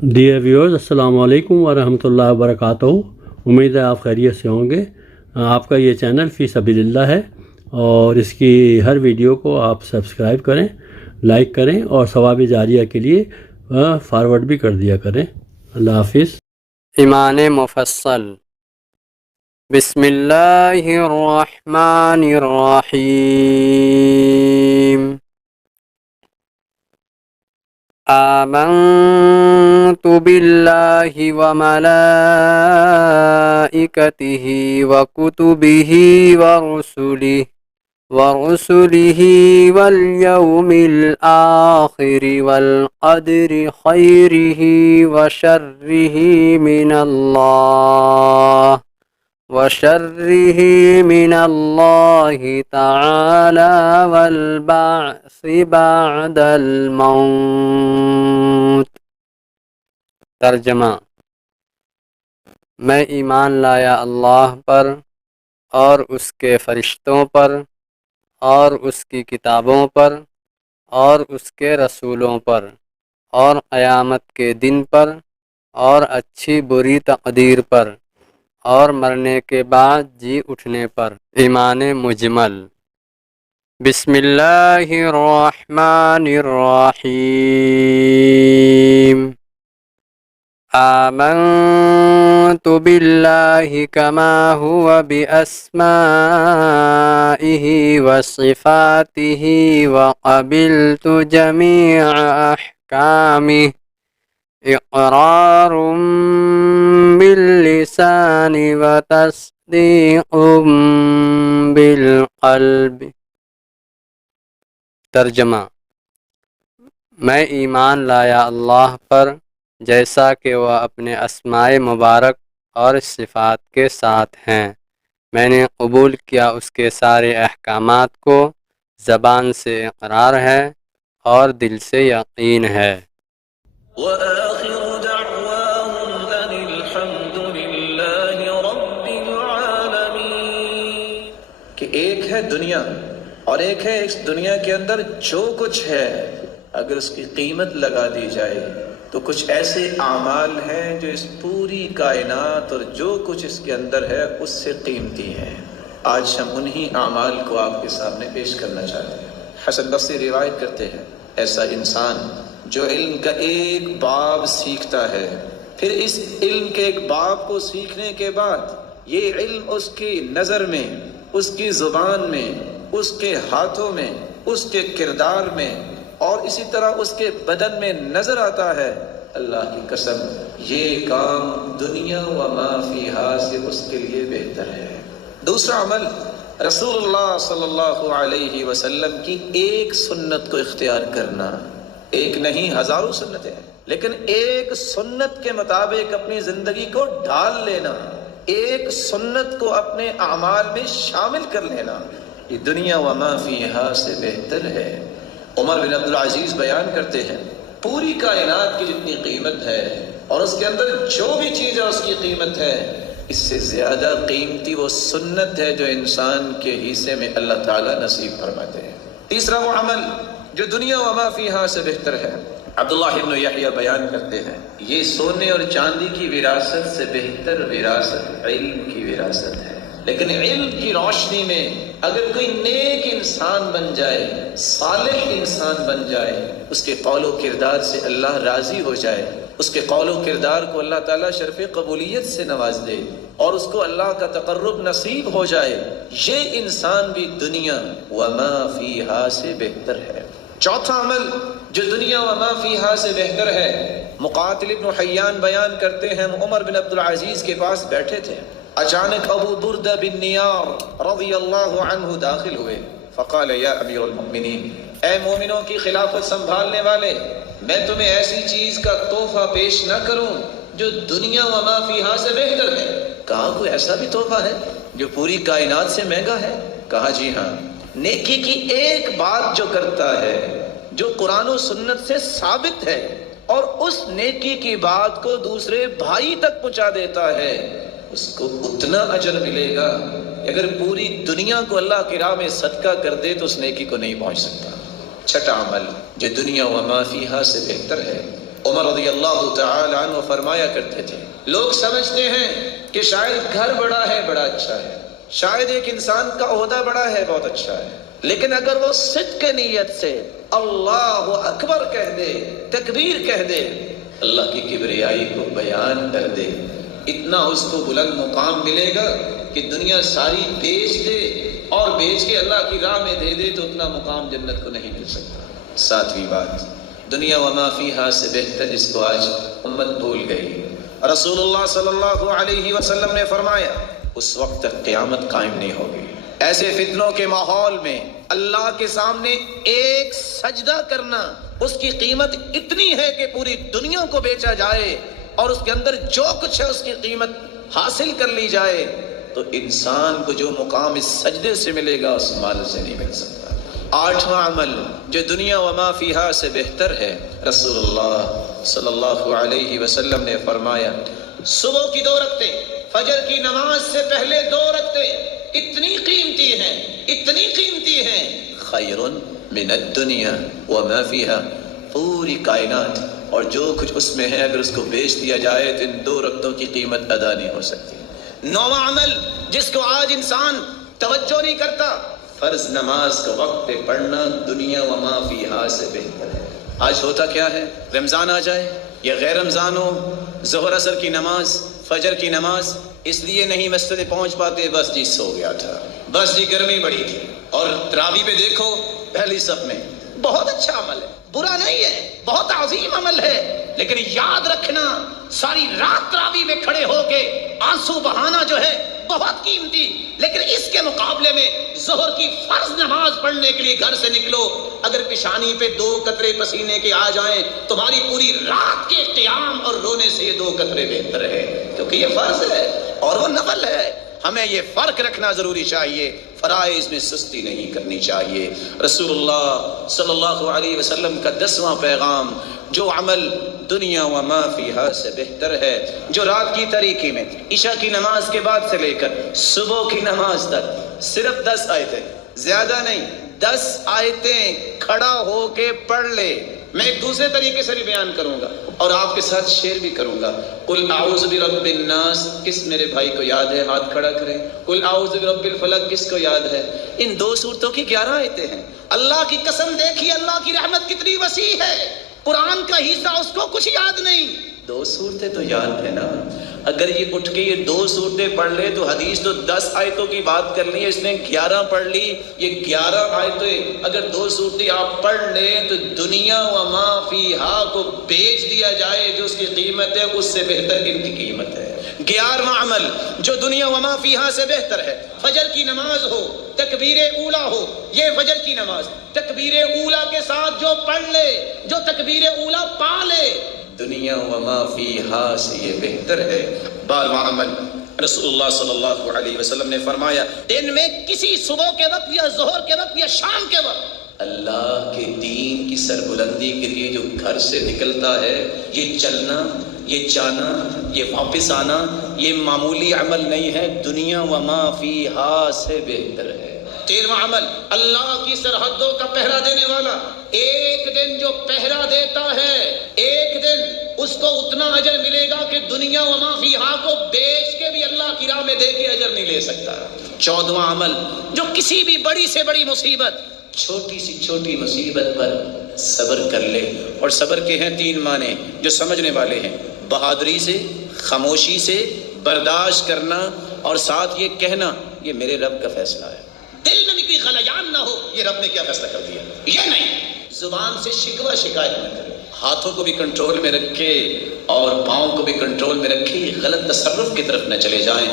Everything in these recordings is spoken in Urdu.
ڈیئر ویورز، السلام علیکم ورحمۃ اللہ وبرکاتہ۔ امید ہے آپ خیریت سے ہوں گے۔ آپ کا یہ چینل فی سبیل اللہ ہے اور اس کی ہر ویڈیو کو آپ سبسکرائب کریں، لائک کریں اور ثواب جاریہ کے لیے فارورڈ بھی کر دیا کریں۔ اللہ حافظ۔ ایمان مفصل۔ بسم اللہ الرحمن الرحیم۔ آمنت باللہ وملائکتہ وکتبہ ورسلہ والیوم الآخر والقدر خیرہ وشرہ من اللہ تعالی والبعث بعد الموت۔ ترجمہ: میں ایمان لایا اللہ پر اور اس کے فرشتوں پر اور اس کی کتابوں پر اور اس کے رسولوں پر اور قیامت کے دن پر اور اچھی بری تقدیر پر اور مرنے کے بعد جی اٹھنے پر۔ ایمان مجمل۔ بسم اللہ الرحمن الرحیم۔ آمنت باللہ کما هو بأسمائه وصفاته وقبلت جميع أحكامه اقرار باللسان وتصدیق بالقلب۔ ترجمہ: میں ایمان لایا اللہ پر جیسا کہ وہ اپنے اسماء مبارک اور صفات کے ساتھ ہیں۔ میں نے قبول کیا اس کے سارے احکامات کو، زبان سے اقرار ہے اور دل سے یقین ہے۔ وآخر دعواهم أن الحمد لله رب العالمين۔ کہ ایک ہے دنیا اور ایک ہے اس دنیا کے اندر جو کچھ ہے، اگر اس کی قیمت لگا دی جائے تو کچھ ایسے اعمال ہیں جو اس پوری کائنات اور جو کچھ اس کے اندر ہے اس سے قیمتی ہیں۔ آج ہم انہی اعمال کو آپ کے سامنے پیش کرنا چاہتے ہیں۔ حسن بصری روایت کرتے ہیں، ایسا انسان جو علم کا ایک باب سیکھتا ہے، پھر اس علم کے ایک باب کو سیکھنے کے بعد یہ علم اس کی نظر میں، اس کی زبان میں، اس کے ہاتھوں میں، اس کے کردار میں اور اسی طرح اس کے بدن میں نظر آتا ہے، اللہ کی قسم یہ کام دنیا و ما فیہا سے اس کے لیے بہتر ہے۔ دوسرا عمل، رسول اللہ صلی اللہ علیہ وسلم کی ایک سنت کو اختیار کرنا۔ ایک نہیں، ہزاروں سنتیں ہیں، لیکن ایک سنت کے مطابق اپنی زندگی کو ڈھال لینا، ایک سنت کو اپنے اعمال میں شامل کر لینا، یہ دنیا و ما فیہا سے بہتر ہے۔ عمر بن عبدالعزیز بیان کرتے ہیں، پوری کائنات کی جتنی قیمت ہے اور اس کے اندر جو بھی چیز ہے اس کی قیمت ہے، اس سے زیادہ قیمتی وہ سنت ہے جو انسان کے حصے میں اللہ تعالیٰ نصیب فرماتے ہیں۔ تیسرا وہ عمل جو دنیا و ما فیہا سے بہتر ہے، عبداللہ ابن یحییٰ بیان کرتے ہیں، یہ سونے اور چاندی کی وراثت سے بہتر وراثت علم کی وراثت ہے۔ لیکن علم کی روشنی میں اگر کوئی نیک انسان بن جائے، صالح انسان بن جائے، اس کے قول و کردار سے اللہ راضی ہو جائے، اس کے قول و کردار کو اللہ تعالیٰ شرف قبولیت سے نواز دے اور اس کو اللہ کا تقرب نصیب ہو جائے، یہ انسان بھی دنیا و ما فیہا سے بہتر ہے۔ چوتھا عمل جو دنیا و ما فیہا سے بہتر ہے، مقاتل ابن حیان بیان کرتے ہیں، عمر بن عبدالعزیز کے پاس بیٹھے تھے، اچانک ابو بردہ بن نیار رضی اللہ عنہ داخل ہوئے، فقال یا امیر المؤمنین، اے مومنوں کی خلافت سنبھالنے والے، میں تمہیں ایسی چیز کا تحفہ پیش نہ کروں جو دنیا و ما فیہا سے بہتر ہے؟ کہا کوئی ایسا بھی تحفہ ہے جو پوری کائنات سے مہنگا ہے؟ کہا جی ہاں، نیکی کی ایک بات جو کرتا ہے جو قرآن و سنت سے ثابت ہے اور اس نیکی کی بات کو دوسرے بھائی تک پہنچا دیتا ہے، اس کو اتنا اجر ملے گا اگر پوری دنیا کو اللہ کی راہ میں صدقہ کر دے تو اس نیکی کو نہیں پہنچ سکتا۔ چھٹا عمل جو دنیا و ما فیہا سے بہتر ہے، عمر رضی اللہ تعالی عنہ فرمایا کرتے تھے، لوگ سمجھتے ہیں کہ شاید گھر بڑا ہے بڑا اچھا ہے، شاید ایک انسان کا عہدہ بڑا ہے بہت اچھا ہے، لیکن اگر وہ صدق نیت سے اللہ اکبر کہہ دے، تکبیر کہہ دے، اللہ کی کبریائی کو بیان کر دے، اتنا اس کو بلند مقام ملے گا کہ دنیا ساری بیچ دے اور بیچ کے اللہ کی راہ میں دے دے تو اتنا مقام جنت کو نہیں مل سکتا۔ ساتویں بات، دنیا وما فیہا سے بہتر جس کو آج امت بھول گئی۔ رسول اللہ صلی اللہ علیہ وسلم نے فرمایا اس وقت تک قیامت قائم نہیں ہوگی۔ ایسے فتنوں کے ماحول میں اللہ کے سامنے ایک سجدہ کرنا اس کی قیمت اتنی ہے کہ پوری دنیا کو بیچا جائے اور اس کے اندر جو کچھ ہے اس کی قیمت حاصل کر لی جائے تو انسان کو جو مقام اس سجدے سے ملے گا اس مال سے نہیں مل سکتا۔ آٹھواں عمل جو دنیا وما فیہا سے بہتر ہے، رسول اللہ صلی اللہ علیہ وسلم نے فرمایا صبح کی 2 رکعتیں، فجر کی نماز سے پہلے 2 رکعتیں اتنی قیمتی ہیں، خیر من الدنیا وما فیہا، پوری کائنات اور جو کچھ اس میں ہے اگر اس کو بیچ دیا جائے تو ان 2 رکعتوں کی قیمت ادا نہیں ہو سکتی۔ 9واں عمل جس کو آج انسان توجہ نہیں کرتا، فرض نماز کو وقت پہ پڑھنا دنیا وما فیہا سے بہتر ہے۔ آج ہوتا کیا ہے، رمضان آ جائے یا غیر رمضان ہو، ظہر اثر کی نماز، فجر کی نماز اس لیے نہیں مسجد پہنچ پاتے، بس جی سو گیا تھا، بس جی گرمی بڑی تھی۔ اور تراویح پہ دیکھو پہلی صف میں، بہت اچھا عمل ہے، برا نہیں ہے، بہت عظیم عمل ہے، لیکن یاد رکھنا ساری رات تراویح میں کھڑے ہو کے آنسو بہانا جو ہے بہت قیمتی، لیکن اس کے مقابلے میں ظہر کی فرض نماز پڑھنے کے لیے گھر سے نکلو، اگر پیشانی پہ 2 قطرے پسینے کے آ جائیں تمہاری پوری رات کے قیام اور رونے سے یہ 2 قطرے بہتر ہے، کیونکہ یہ فرض ہے اور وہ نفل ہے۔ ہمیں یہ فرق رکھنا ضروری چاہیے، فرائض میں سستی نہیں کرنی چاہیے۔ رسول اللہ صلی اللہ علیہ وسلم کا 10واں پیغام، جو عمل دنیا وما فیہا سے بہتر ہے، جو رات کی تاریکی میں عشاء کی نماز کے بعد سے لے کر صبح کی نماز تک صرف 10 آیتیں، زیادہ نہیں، 10 آیتیں کھڑا ہو کے پڑھ لے۔ میں ایک دوسرے طریقے سے بھی بیان کروں گا اور آپ کے ساتھ شیئر بھی کروں گا۔ قل اعوذ برب الناس، کس میرے بھائی کو یاد ہے ہاتھ کھڑا کریں۔ قل اعوذ برب الفلق، کس کو یاد ہے؟ ان 2 سورتوں کی 11 آیتیں ہیں۔ اللہ کی قسم دیکھیے اللہ کی رحمت کتنی وسیع ہے، قرآن کا حصہ اس کو کچھ یاد نہیں، 2 سورتیں تو یاد ہے نا۔ اگر یہ اٹھ کے یہ 2 سورتیں پڑھ لے تو حدیث تو 10 آیتوں کی بات کر لی ہے، اس نے 11 پڑھ لی۔ یہ 11 آیتیں اگر 2 سورتیں آپ پڑھ لیں تو دنیا وما فیہا کو بیچ دیا جائے جو اس کی قیمت ہے اس سے بہتر ان کی قیمت ہے۔ 11واں عمل جو دنیا وما فیہا سے بہتر ہے، فجر کی نماز ہو، تکبیر اولا ہو، یہ فجر کی نماز تکبیر اولا کے ساتھ جو پڑھ لے، جو تکبیر اولا پا لے، دنیا وما فیہا سے یہ بہتر ہے۔ 12واں عمل رسول اللہ صلی اللہ علیہ وسلم نے فرمایا دن میں کسی صبح کے وقت یا ظہر کے وقت یا شام کے وقت اللہ کے دین کی سربلندی کے لیے جو گھر سے نکلتا ہے، یہ چلنا، یہ جانا، یہ واپس آنا، یہ معمولی عمل نہیں ہے، دنیا وما فیہا سے بہتر ہے۔ 13واں عمل اللہ کی سرحدوں کا پہرا دینے والا، ایک دن جو پہرا دیتا ہے، ایک دن اس کو اتنا اجر ملے گا کہ دنیا وما فیہا کو بیچ کے بھی اللہ کی راہ میں دے کے اجر نہیں لے سکتا۔ 14واں عمل جو کسی بھی بڑی سے بڑی مصیبت، چھوٹی سی چھوٹی مصیبت پر صبر کر لے، اور صبر کے ہیں 3 معنی جو سمجھنے والے ہیں، بہادری سے، خاموشی سے، برداشت کرنا، اور ساتھ یہ کہنا یہ میرے رب کا فیصلہ ہے، دل میں بھی کوئی غلیان نہ ہو یہ رب نے کیا فیصلہ کر دیا، یہ نہیں، زبان سے شکوہ شکایت نہ کرے، ہاتھوں کو بھی کنٹرول میں رکھے اور پاؤں کو بھی کنٹرول میں رکھے، غلط تصرف کی طرف نہ چلے جائیں۔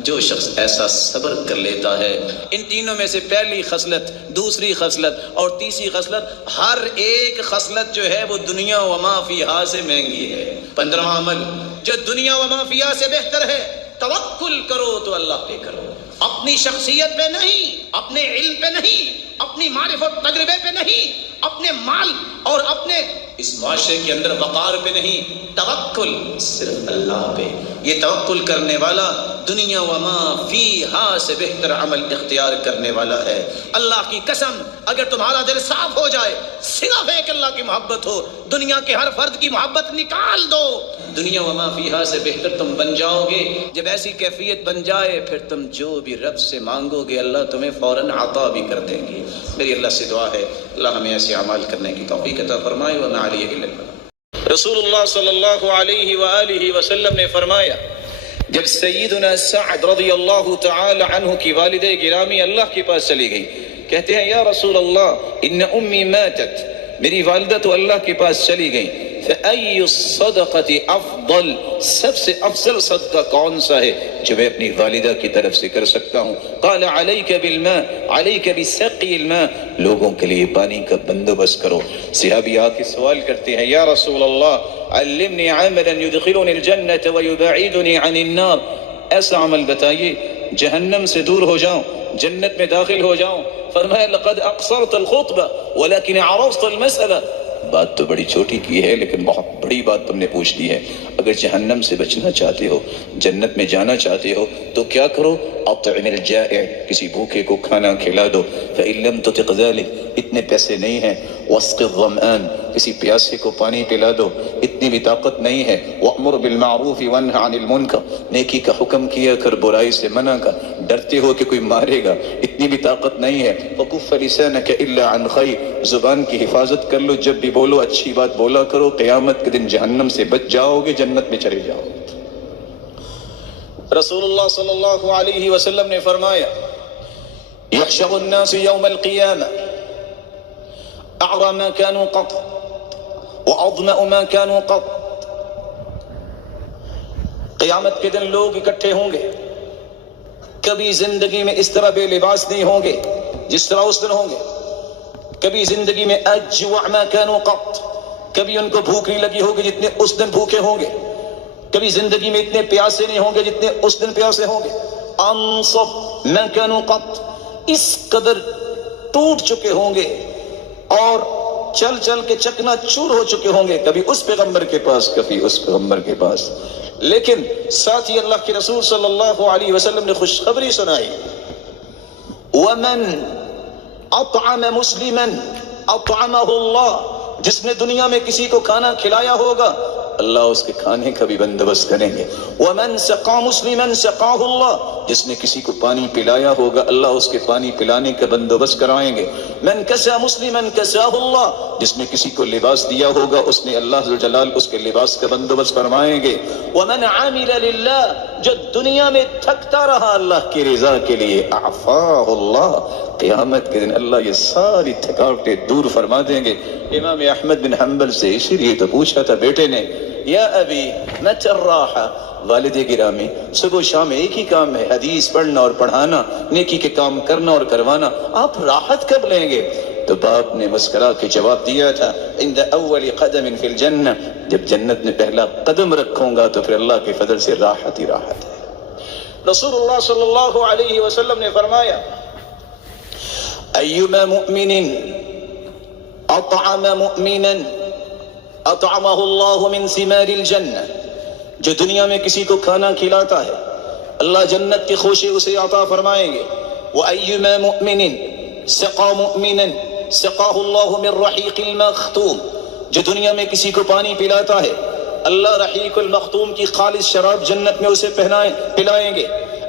جو شخص ایسا صبر کر لیتا ہے، ان تینوں میں سے پہلی خصلت، دوسری خصلت اور تیسری خصلت، ہر ایک خصلت جو ہے وہ دنیا وما فیہا سے مہنگی ہے۔ 15واں عمل جو دنیا وما فیہا سے بہتر ہے، توکل کرو تو اللہ پہ کرو، اپنی شخصیت پہ نہیں، اپنے علم پہ نہیں، اپنی معرفت تجربے پہ نہیں، اپنے مال اور اپنے اس معاشرے کے اندر وقار پہ نہیں، توکل صرف اللہ پہ. یہ توکل کرنے والا دنیا وما فیہا سے بہتر عمل اختیار کرنے والا ہے. اللہ کی قسم اگر تمہارا دل صاف ہو جائے، صرف ایک اللہ کی محبت ہو، دنیا کے ہر فرد کی محبت نکال دو، دنیا وما فیہا سے بہتر تم بن جاؤ گے. جب ایسی کیفیت بن جائے پھر تم جو بھی رب سے مانگو گے اللہ تمہیں فوراً عطا بھی کر دیں گے. میری اللہ سے دعا ہے اللہ ہمیں ایسے اعمال کرنے کی توفیق عطا فرمائے. وما علیہ الا البلاغ. رسول اللہ صلی اللہ علیہ وآلہ وسلم نے فرمایا جب سیدنا سعد رضی اللہ تعالی عنہ کی والدہ گرامی اللہ کے پاس چلی گئی، کہتے ہیں یا رسول اللہ ان امی ماتت، میری والدہ تو اللہ کے پاس چلی گئی، فأی الصدقۃ افضل، سب سے افضل صدقہ کون سا ہے جو میں اپنی والدہ کی طرف سے کر سکتا ہوں؟ قال علیک بالماء، علیک بسقی الماء، لوگوں کے لیے پانی کا بندوبست کرو. صحابی آ کے سوال کرتے ہیں یا رسول اللہ علمنی عملا يدخلني الجنة ويبعدني عن النار، ایسا عمل بتائیے جہنم سے دور ہو جاؤں جنت میں داخل ہو جاؤں. فرمایا لقد اقصرت الخطبہ ولكن عرفت المسألہ، بات تو بڑی چھوٹی کی ہے لیکن بہت بڑی بات تم نے پوچھ لی ہے. اگر جہنم سے بچنا چاہتے ہو، جنت میں جانا چاہتے ہو تو کیا کرو؟ اطعم الجائع، کسی بھوکے کو کھانا کھلا دو. فإن لم تطق ذلك، اتنے پیسے نہیں ہیں. واسق الظمآن، کسی پیاسے کو پانی پلا دو، اتنی بھی طاقت نہیں ہے. وأمر بالمعروف وانہ عن المنکر، نیکی کا حکم کیا کر برائی سے منع کر. ڈرتے ہو کہ کوئی مارے گا، اتنی بھی طاقت نہیں ہے. وکف لسانک الا عن خیر، زبان کی حفاظت کر لو، جب بھی بولو اچھی بات بولا کرو، قیامت کے دن جہنم سے بچ جاؤ گے، جنت میں چلے جاؤ گے. رسول اللہ صلی اللہ علیہ وسلم نے فرمایا یحشر الناس یوم القیامہ اعرى ما كانوا قط واظمأ ما كانوا قط، قیامت کے دن لوگ اکٹھے ہوں گے، کبھی زندگی میں اس طرح بے لباس نہیں ہوں گے جس طرح اس دن ہوں گے. کبھی زندگی میں اجوع ما كانوا قط، کبھی ان کو بھوک نہیں لگی ہوگی جتنے اس دن بھوکے ہوں گے. کبھی زندگی میں اتنے پیاسے نہیں ہوں گے جتنے اس دن پیاسے ہوں گے. انصب ما كانوا قط، اس قدر ٹوٹ چکے ہوں گے اور چل چل کے چکنا چور ہو چکے ہوں گے، کبھی اس پیغمبر کے پاس کبھی اس پیغمبر کے پاس. لیکن ساتھ ہی اللہ کے رسول صلی اللہ علیہ وسلم نے خوشخبری سنائی ومن اطعم مسلما اطعمه اللہ، جس نے دنیا میں کسی کو کھانا کھلایا ہوگا اللہ اس کے کھانے کا بھی بندوبست کریں گے. ومن سقا مسلما سقاہ اللہ، جس نے کسی کو پانی پلایا ہوگا اللہ اس کے پانی پلانے کا بندوبست کرائیں گے. من کسا مسلما کساہ اللہ، جس نے کسی کو لباس دیا ہوگا اس نے اللہ ذو الجلال اس کے لباس کا بندوبست فرمائیں گے. ومن عامل للہ، جو دنیا میں تھکتا رہا اللہ کی رضا کے لیے اعفاہ اللہ، قیامت کے دن اللہ یہ ساری تھکاوٹیں دور فرما دیں گے. امام احمد بن حنبل سے اسی لیے تو پوچھا تھا بیٹے نے یا ابی متى الراحہ، والد گرامی صبح و شام ایک ہی کام ہے، حدیث پڑھنا اور پڑھانا، نیکی کے کام کرنا اور کروانا، آپ راحت کب لیں گے؟ تو باپ نے مسکرا کے جواب دیا تھا عند اول قدم فی الجنہ، جب جنت میں پہلا قدم رکھوں گا تو پھر اللہ کے فضل سے راحت ہی راحت ہے. رسول اللہ صلی اللہ علیہ وسلم نے فرمایا ایما مؤمن اطعم مؤمنا اطعمہ اللہ من ثمار الجنہ، جو دنیا میں کسی کو کھانا کھلاتا ہے اللہ جنت کے خوشے اسے عطا فرمائیں گے. وَأَيُّمَا مُؤْمِنٍ سَقَى مُؤْمِنًا سَقَاهُ اللَّهُ مِنْ رَحِيقِ الْمَخْتُومِ، جو دنیا میں کسی کو پانی پلاتا ہے اللہ رحیق المختوم کی خالص شراب جنت میں اسے پلائیں گے.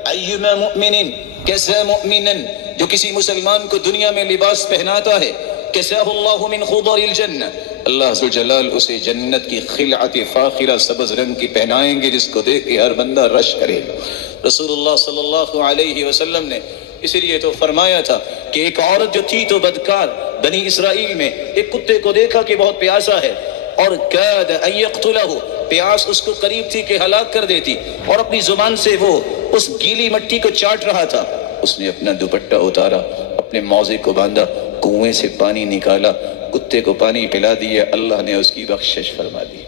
أَيُّمَا مُؤْمِنٍ كَسَى مُؤْمِنًا، جو کسی مسلمان کو دنیا میں لباس پہناتا ہے کساہ اللہ من خضر الجنہ، اللہ ذو جلال اسے جنت کی خلعت فاخرہ سبز رنگ کی پہنائیں گے جس کو دیکھ کے ہر بندہ رش کرے گا. رسول اللہ صلی اللہ علیہ وسلم نے اس لیے تو فرمایا تھا کہ ایک عورت جو تھی تو بدکار بنی اسرائیل میں ایک کتے کو دیکھا کہ بہت پیاسا ہے اور کاد ان یقتلہ، پیاس اس کو قریب تھی کہ ہلاک کر دیتی، اور اپنی زبان سے وہ اس گیلی مٹی کو چاٹ رہا تھا. اس نے اپنا دوپٹہ اتارا، اپنے موزے کو باندھا، کنویں سے پانی نکالا، کتے کو پانی پلا دیا، اللہ نے اس کی بخشش فرما دی.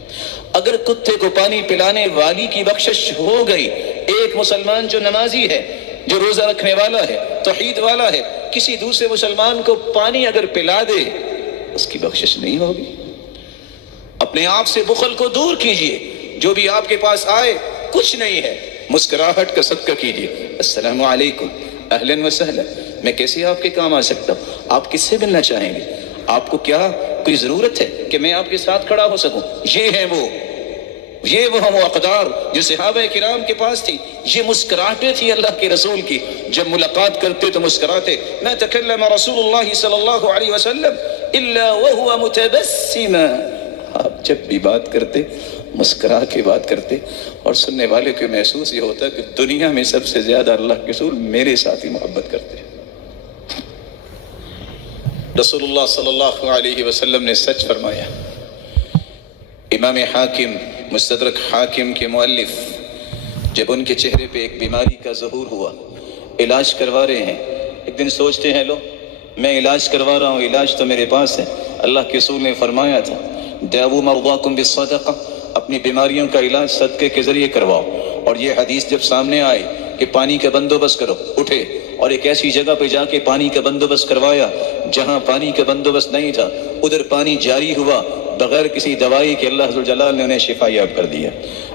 اگر کتے کو پانی پلانے والی کی بخشش ہو گئی، ایک مسلمان جو نمازی ہے، جو روزہ رکھنے والا ہے، توحید والا ہے، کسی دوسرے مسلمان کو پانی اگر پلا دے اس کی بخشش نہیں ہوگی۔ اپنے آپ سے بخل کو دور کیجئے، جو بھی آپ کے پاس آئے کچھ نہیں ہے، مسکراہٹ کا صدقہ کیجئے۔ السلام علیکم، اہلاً و سہلاً، میں کیسے آپ کے کام آ سکتا ہوں؟ آپ کس سے ملنا چاہیں گے؟ آپ کو کیا کوئی ضرورت ہے کہ میں آپ کے ساتھ کھڑا ہو سکوں؟ یہ وہ ہم اقدار جو صحابہ کرام کے پاس تھی، یہ مسکراہٹیں تھی اللہ کے رسول کی، جب ملاقات کرتے تو مسکراتے۔ ما تکلم رسول اللہ صلی اللہ علیہ وسلم الا وهو متبسم، آپ جب بھی بات کرتے مسکرا کے بات کرتے، اور سننے والے کو محسوس یہ ہوتا کہ دنیا میں سب سے زیادہ اللہ کے رسول میرے ساتھ ہی محبت کرتے ہیں۔ رسول اللہ صلی اللہ علیہ وسلم نے سچ فرمایا۔ امام حاکم، مستدرک حاکم کے مؤلف، جب ان کے چہرے پہ ایک بیماری کا ظہور ہوا، علاج کروا رہے ہیں، ایک دن سوچتے ہیں لو میں علاج کروا رہا ہوں، علاج تو میرے پاس ہے، اللہ کے رسول نے فرمایا تھا دعوا مرضاکم بالصدقہ، اپنی بیماریوں کا علاج صدقے کے ذریعے کرواؤ۔ اور یہ حدیث جب سامنے آئی کہ پانی کا بندوبست کرو، اٹھے اور ایک ایسی جگہ پہ جا کے پانی کا بندوبست کروایا جہاں پانی کا بندوبست نہیں تھا، ادھر پانی جاری ہوا بغیر کسی دوائی کے، اللہ ذوالجلال نے انہیں شفا یاب کر دیا۔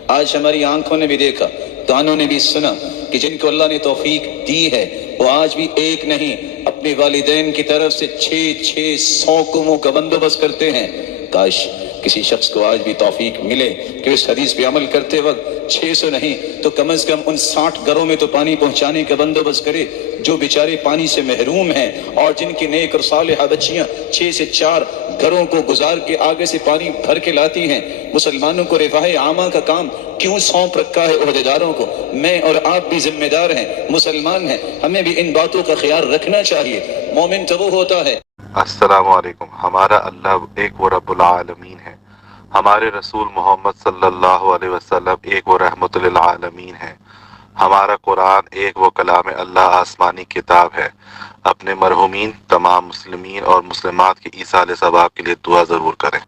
آج ہماری آنکھوں نے بھی دیکھا، کانوں نے بھی سنا کہ جن کو اللہ نے توفیق دی ہے وہ آج بھی ایک نہیں، اپنے والدین کی طرف سے 600 کنووں کا بندوبست کرتے ہیں۔ کاش کسی شخص کو آج بھی توفیق ملے کہ اس حدیث پہ عمل کرتے وقت 600 نہیں تو کم از کم ان 60 گھروں میں تو پانی پہنچانے کا بندوبست کرے جو بیچارے پانی سے محروم ہیں، اور جن کی نیک اور صالحہ بچیاں 6 سے 4 گھروں کو گزار کے آگے سے پانی بھر کے لاتی ہیں۔ مسلمانوں کو رفاہ عامہ کا کام کیوں سونپ رکھا ہے عہدیداروں کو؟ میں اور آپ بھی ذمہ دار ہیں، مسلمان ہیں، ہمیں بھی ان باتوں کا خیال رکھنا چاہیے۔ مومن تو وہ ہوتا ہے۔ السلام علیکم۔ ہمارا اللہ ایک وہ رب العالمین ہے، ہمارے رسول محمد صلی اللہ علیہ وسلم ایک وہ رحمت للعالمین ہے، ہمارا قرآن ایک وہ کلام اللہ آسمانی کتاب ہے۔ اپنے مرحومین تمام مسلمین اور مسلمات کے ایصال ثواب کے لیے دعا ضرور کریں۔